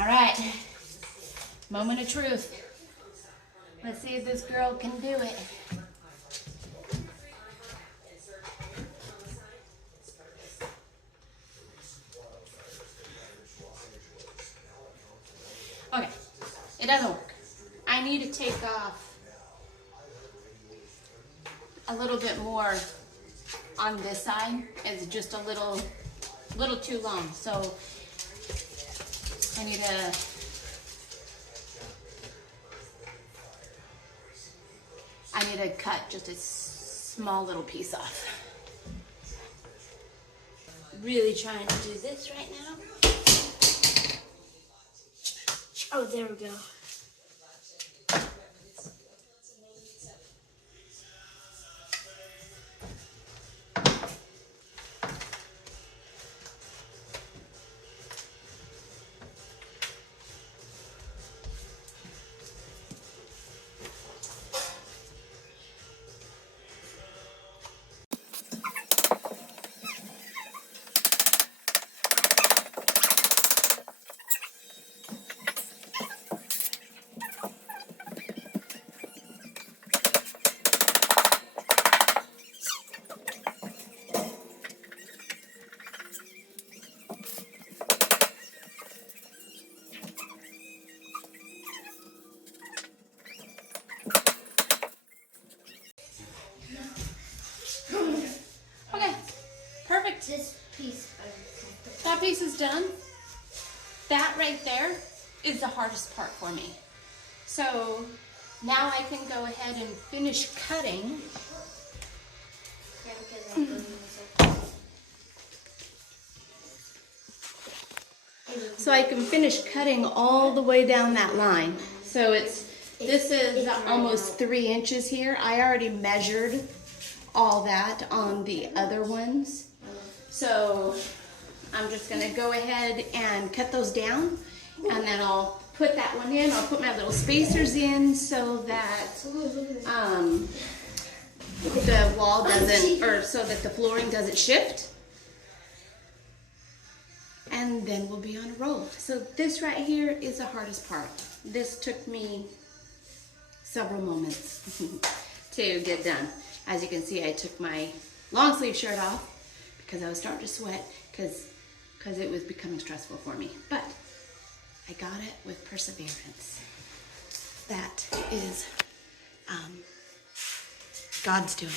All right, moment of truth. Let's see if this girl can do it. Okay, it doesn't work. I need to take off a little bit more on this side. It's just a little too long. So I need to cut just a small little piece off. Really trying to do this right now. Oh, there we go. Okay, perfect. This piece. That piece is done. That right there is the hardest part for me. So now I can go ahead and finish cutting. So I can finish cutting all the way down that line. So this is almost 3 inches here. I already measured all that on the other ones. So I'm just gonna go ahead and cut those down, and then I'll put that one in. I'll put my little spacers in so that the wall doesn't, or so that the flooring doesn't shift. And then we'll be on a roll. So this right here is the hardest part. This took me several moments to get done. As you can see, I took my long sleeve shirt off because I was starting to sweat because it was becoming stressful for me. But I got it with perseverance. That is God's doing.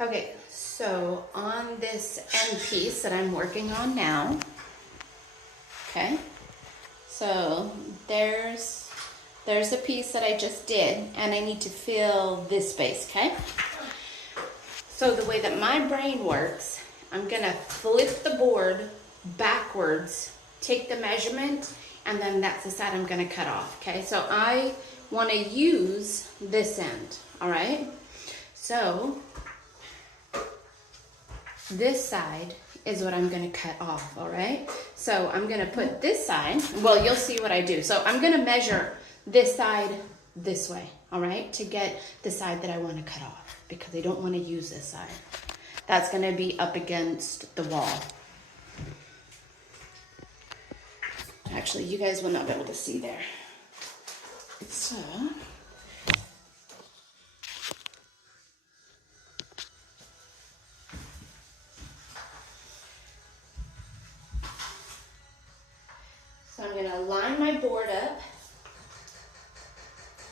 Okay, so on this end piece that I'm working on now, okay, so there's a piece that I just did, and I need to fill this space, okay? So the way that my brain works, I'm gonna flip the board backwards, take the measurement, and then that's the side I'm gonna cut off, okay? So I wanna use this end, all right? So this side is what I'm gonna cut off, all right? So I'm gonna put this side, well, you'll see what I do. So I'm gonna measure this side this way, all right? To get the side that I wanna cut off, because I don't wanna use this side. That's gonna be up against the wall. Actually, you guys will not be able to see there. So, I'm gonna line my board up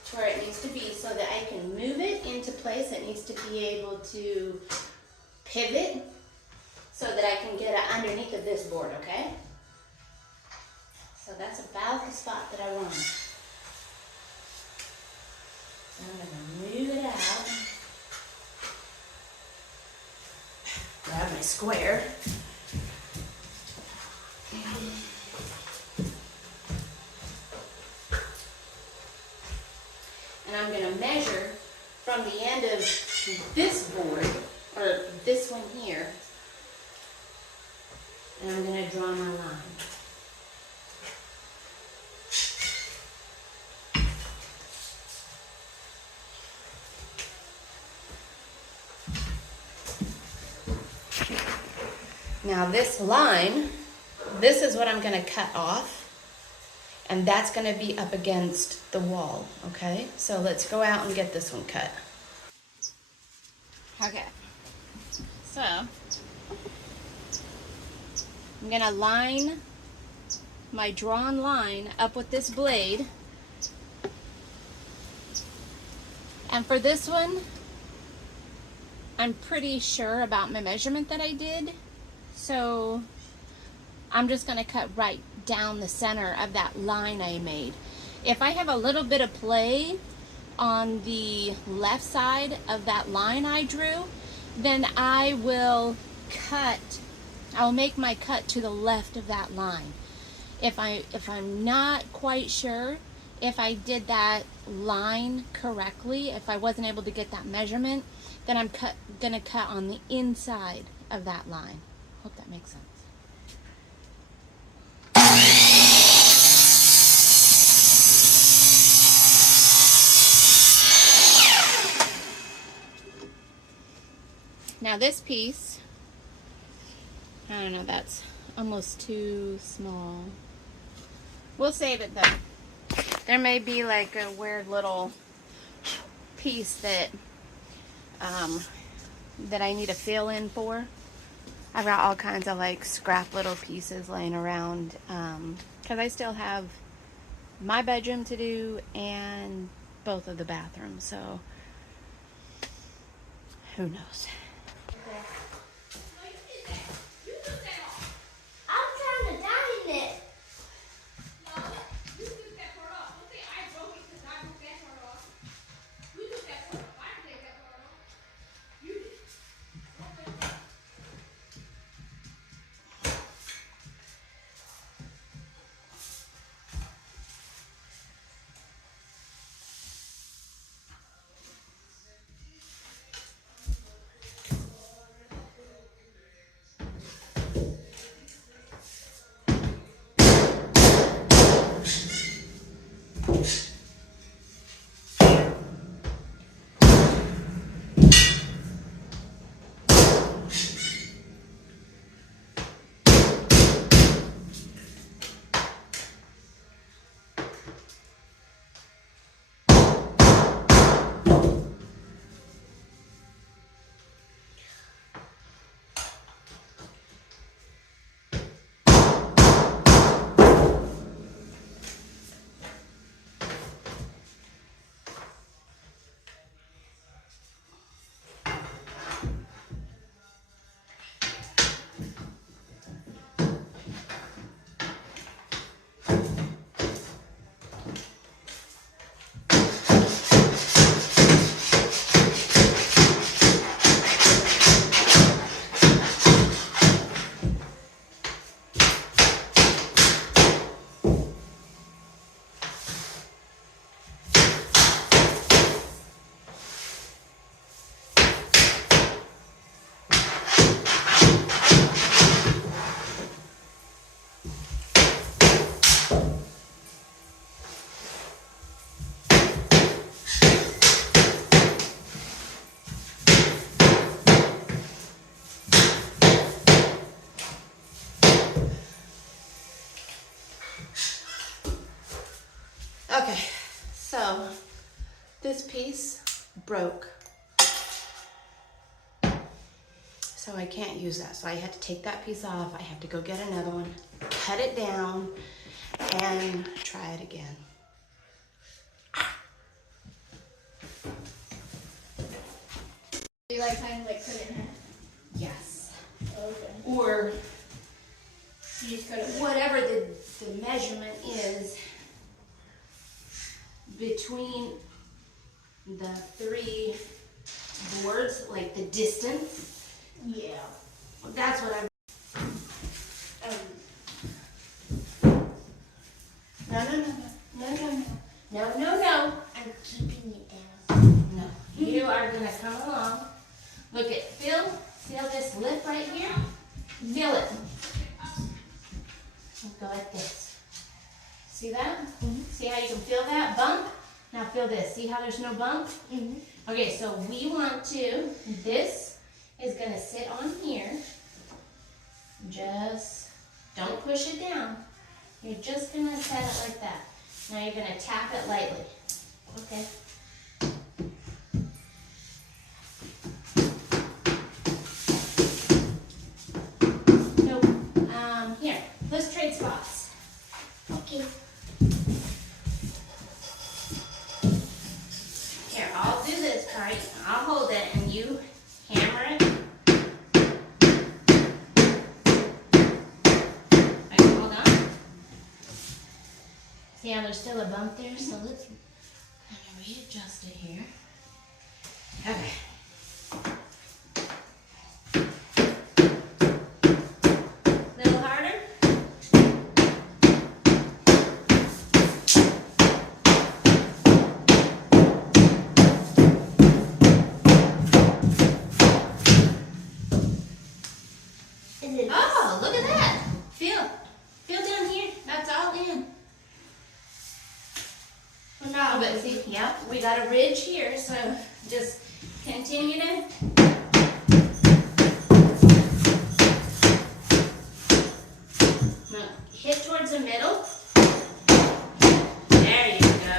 to where it needs to be so that I can move it into place. It needs to be able to pivot so that I can get it underneath of this board, okay? So that's about the spot that I want. So I'm gonna move it out. Grab my square. And I'm gonna measure from the end of this board, or this one here, and I'm gonna draw my line. Now this line, this is what I'm gonna cut off, and that's gonna be up against the wall, okay? So let's go out and get this one cut. Okay, so I'm gonna line my drawn line up with this blade. And for this one, I'm pretty sure about my measurement that I did. So I'm just gonna cut right down the center of that line I made. If I have a little bit of play on the left side of that line I drew, then I will I'll make my cut to the left of that line. If I'm not quite sure if I did that line correctly, if I wasn't able to get that measurement, then I'm gonna cut on the inside of that line. Hope that makes sense. Now this piece, I don't know, that's almost too small. We'll save it though. There may be like a weird little piece that that I need to fill in for. I've got all kinds of like scrap little pieces laying around because I still have my bedroom to do and both of the bathrooms, so who knows. broke. So I can't use that. So I had to take that piece off. I have to go get another one, cut it down, and try it again. Do you like kind of like cut it in half? Yes. Okay. Or You just cut it. whatever the measurement is between the 3 boards, like the distance. Yeah. That's what I. No. I'm keeping it down. No. You are gonna come along. Look at feel this lip right here. Feel it. Go like this. See that? Mm-hmm. See how you can feel that bump? Now feel this. See how there's no bump? Mm-hmm. Okay, so we want to, this is gonna sit on here. Just don't push it down. You're just gonna set it like that. Now you're gonna tap it lightly. Okay. Nope. Here, let's trade spots. Okay. Here, I'll do this part. I'll hold it and you hammer it. Okay, hold on. See how there's still a bump there? So let's kind of readjust it here. Okay. Little harder. Oh, look at that. Feel down here. That's all in. No, but see, yep, we got a ridge here, so just continue to. Now, hit towards the middle. There you go.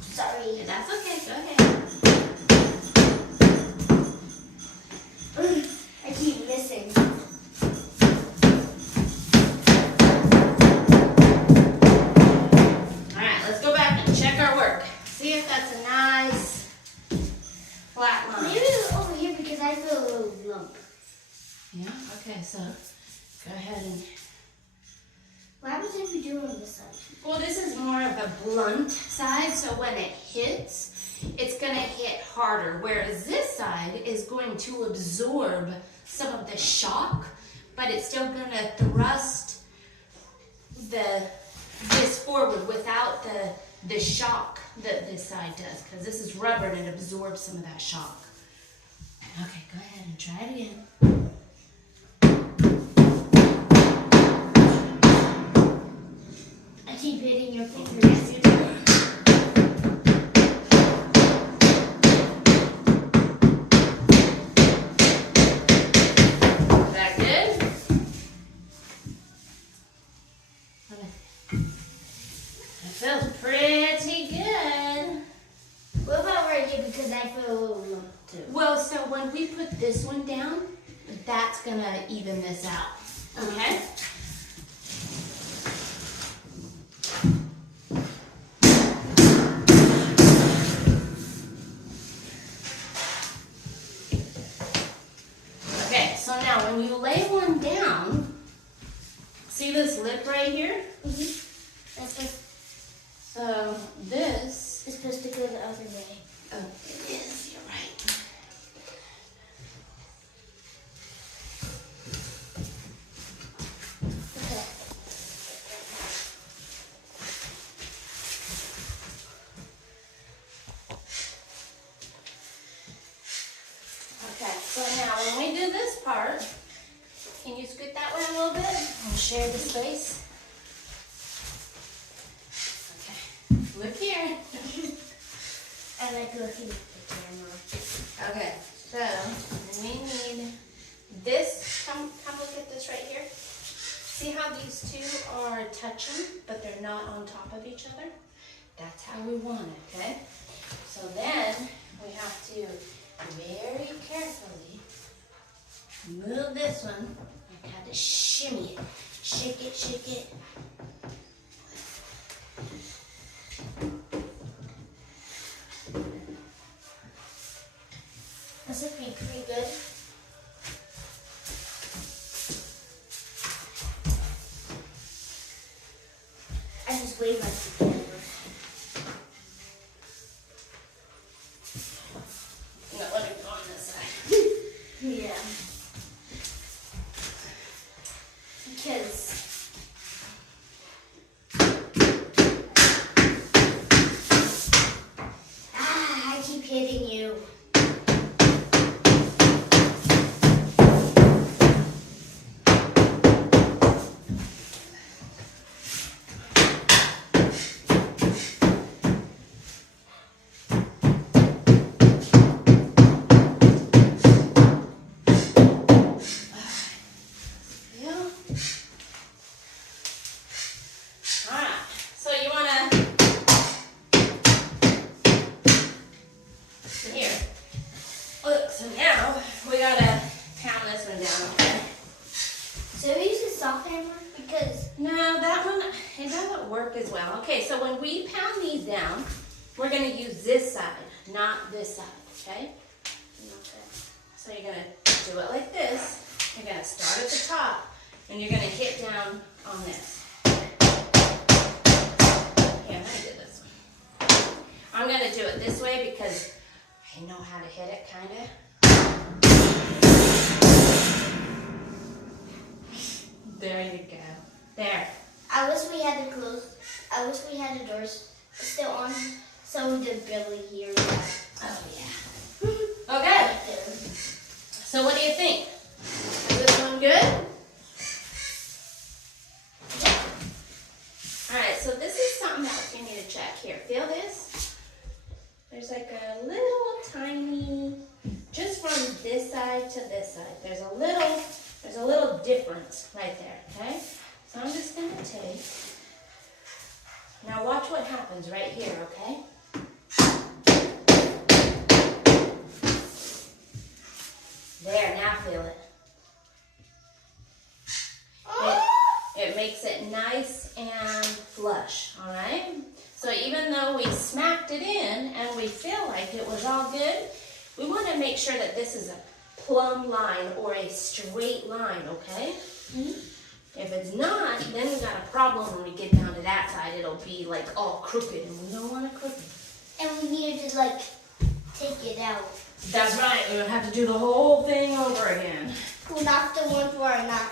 Sorry. That's okay, go ahead. I keep missing. Alright, let's go back and check our work. See if that's a nice flat line. Maybe over here because I feel a little lump. Yeah, okay, so go ahead and. What happens if we do it on this side? Well, this is more of a blunt side, so when it hits, it's going to hit harder, whereas this side is going to absorb some of the shock, but it's still going to thrust this forward without the shock that this side does, because this is rubber and it absorbs some of that shock. Okay, go ahead and try it again. I keep hitting your fingers. Is that good? It feels pretty good. What about right here because I feel a little lump too? Well, so when we put this one down, that's gonna even this out, okay? Okay, so now when you lay one down, see this lip right here? That's supposed, So this, it's supposed to go the other way. oh, it is, you're right. Okay. Okay, so now when we do this part, can you scoot that way a little bit? We'll share the space. Okay, look here. I like looking at the camera. Okay, so we need this. Come look at this right here. See how these two are touching, but they're not on top of each other? That's how we want it, okay? So then we have to very carefully move this one. I had to shimmy it. Shake it, shake it. This would be pretty good. I just wave like the camera. No, let me go on this side. Yeah. Because I keep hitting you. Yeah. Alright, so you wanna here. Look, so now we gotta pound this one down, okay? So we use a soft hammer because No, that one, it doesn't work as well. Okay, so when we pound these down, we're gonna use this side, not this side, okay? So you're gonna do it like this. You're gonna start at the top, and you're gonna hit down on this. Here, let me do this one. I'm gonna do it this way because I know how to hit it, kinda. There you go. There. I wish we had the doors still on so we could barely hear that. Oh, yeah. Okay, Right there. so what do you think? Is this one good? Alright, so this is something else you need to check. Here, feel this? There's like a little tiny, just from this side to this side, there's a little difference right there, okay? So I'm just gonna take, now watch what happens right here, okay? There, now feel it. It makes it nice and flush, all right? So even though we smacked it in and we feel like it was all good, we want to make sure that this is a plumb line or a straight line, okay? If it's not, then we got a problem when we get down to that side. It'll be like all crooked, and we don't want it crooked. And we needed to like take it out. That's right. We would have to do the whole thing over again. Well, not the ones where I'm not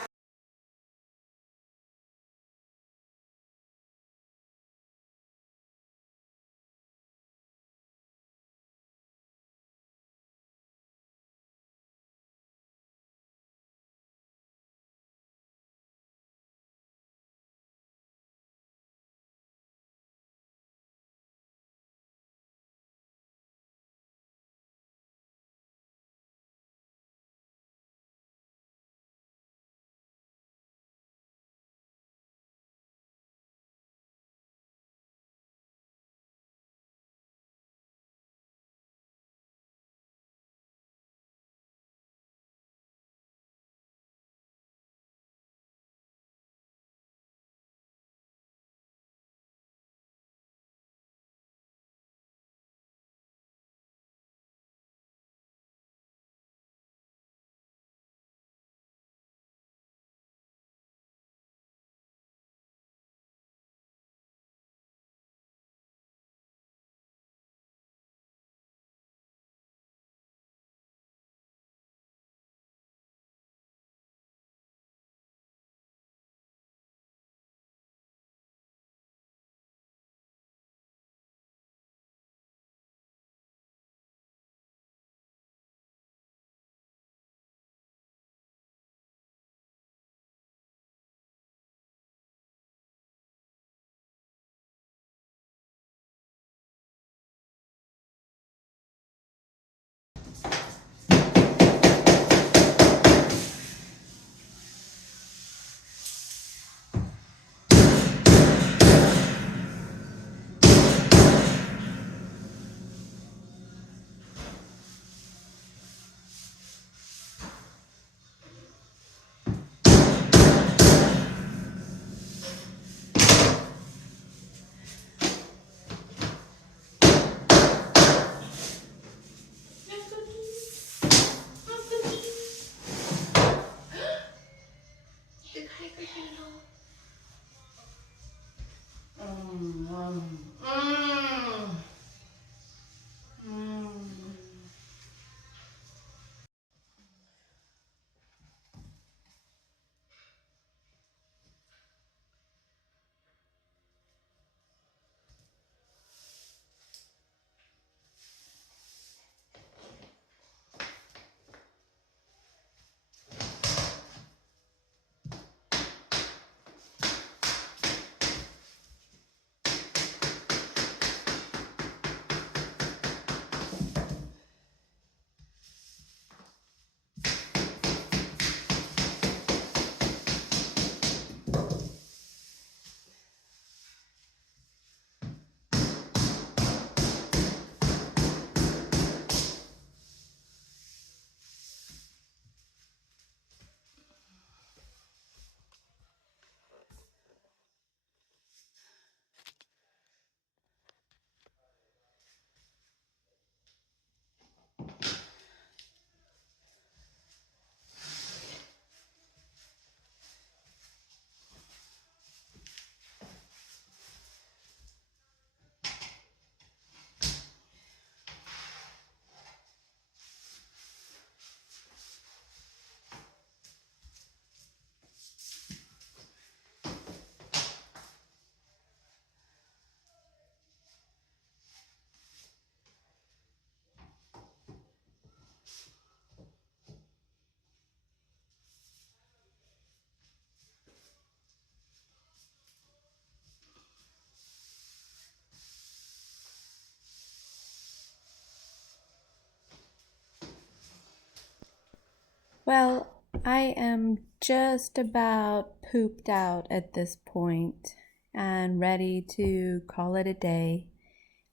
Well, I am just about pooped out at this point and ready to call it a day.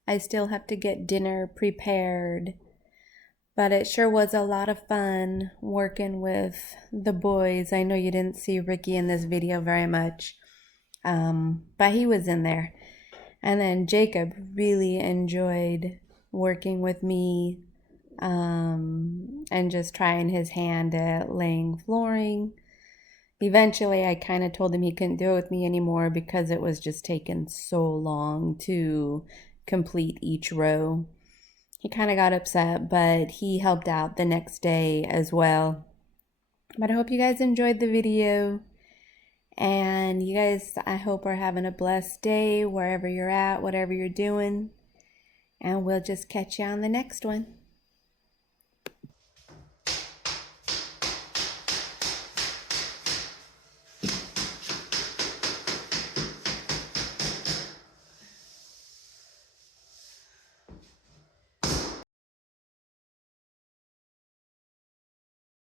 I still have to get dinner prepared, but it sure was a lot of fun working with the boys. I know you didn't see Ricky in this video very much, but he was in there. And then Jacob really enjoyed working with me and just trying his hand at laying flooring. Eventually, I kind of told him he couldn't do it with me anymore because it was just taking so long to complete each row. He kind of got upset, but he helped out the next day as well. But I hope you guys enjoyed the video. And you guys, I hope, are having a blessed day wherever you're at, whatever you're doing. And we'll just catch you on the next one.